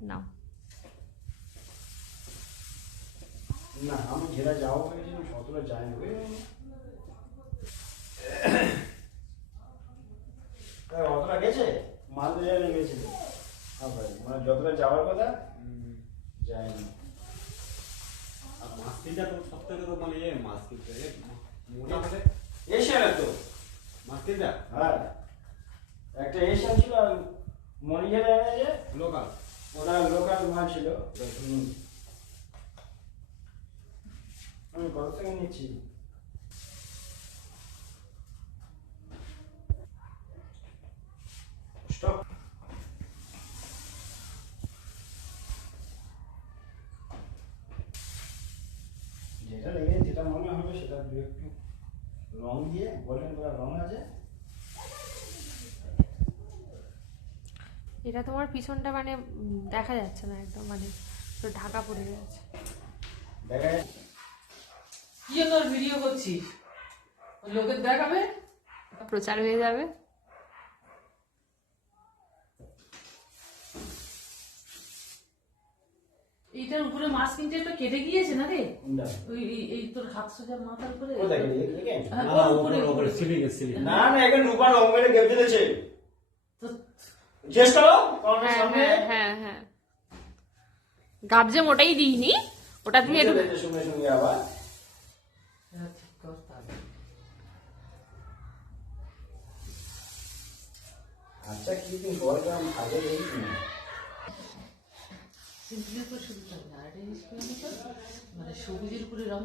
নাও। না আমি যেটা যাবো ভেবেছিলাম সতরা যাইনি, অতটা গেছে মালদা জায়গায় গেছিল, মানে যতটা যাওয়ার কথা যায়নি। আর মাছ কিনটা তো সব থেকে তো মানে মাছ কিনতে মোটা হলে এশিয়ান তো মাছ কিনটা হ্যাঁ, একটা এশিয়ান ছিল আর মরিগেলে এনেছে লোকাল, ওটা লোকাল মাল ছিল। আমি কত থেকে নিচ্ছি স্টক, যেটা লেগে যেটা মনে হবে সেটা একটু রং দিয়ে গোল্ডেন কালার রং আছে। এটা তোমার পিছনটা মানে দেখা যাচ্ছে না একদম, মানে ঢাকা পড়ে গেছে। দেখা যাচ্ছে কি তোর ভিডিও করছিস, লোকের দেখাবে, প্রচার হয়ে যাবে। এইটার উপরে মাছ কিনতে একটা কেটে গিয়েছে না রে, কোনটা? ওই এই তোর হাত সোজা মাথার উপরে। কোথায় এখানে? হ্যাঁ, না ওর উপরে উপরে। উপরে সিলিং এ সিলিং। না না, এখানে রূপার রং মেরে গেঁথে দিয়েছে। তো- চেষ্টা করো কারণ হ্যাঁ সামনে হ্যাঁ হ্যাঁ হ্যাঁ, গাবজে মোটাই দিইনি, ওটা তুমি একটু শুনে শুনে আবার হ্যাঁ, ঠিক কর তাহলে। আচ্ছা কি তুমি বল আমি আগে দেখি না। সিম্পলি করে শুরু করবে, আর এটা মানে সবুজের উপরে রং